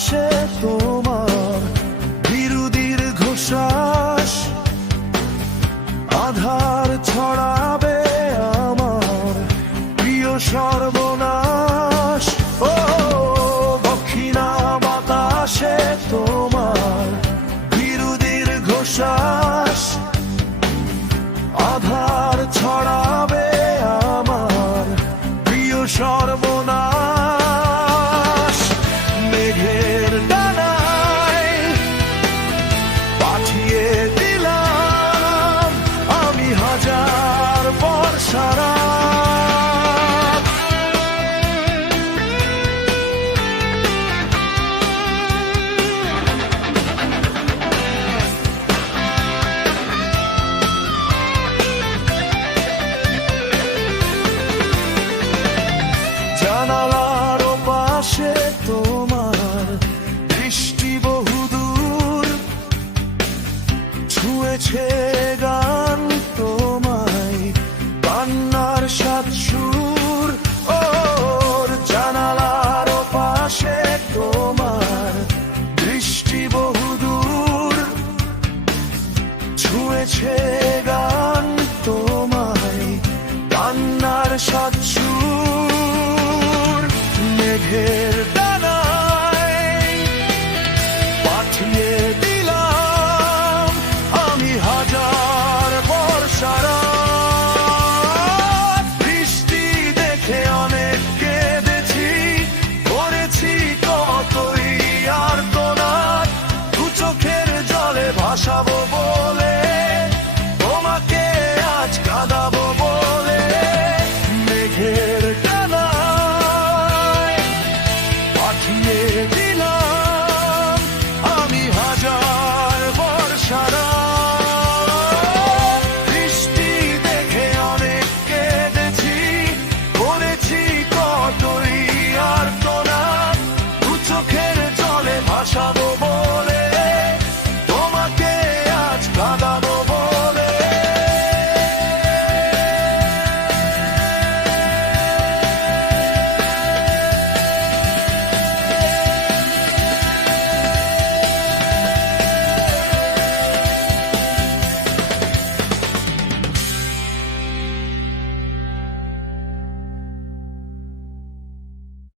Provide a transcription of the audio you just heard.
বাতাসে তোমার বিরোধীর ঘোষাস আধার ছড়াবে আমার প্রিয় সর্বনাশ। ও দক্ষিণা বাতাসে তোমার বিরোধীর ঘোষাস আধার ছড়াবে আমার প্রিয় সর্বনাশ। মেঘের ডানায় পাঠিয়ে দিলাম আমি হাজার বর্ষারা। জানালার পাশে তোমার দৃষ্টি বহুদূর ছুঁয়েছে গান তোমায় কান্নার সাত সুর। ওর জানালার পাশে তোমার দৃষ্টি বহুদূর ছুঁয়েছে গান তোমায় কান্নার সাত সুর। মেঘের ডানায় পাঠিয়ে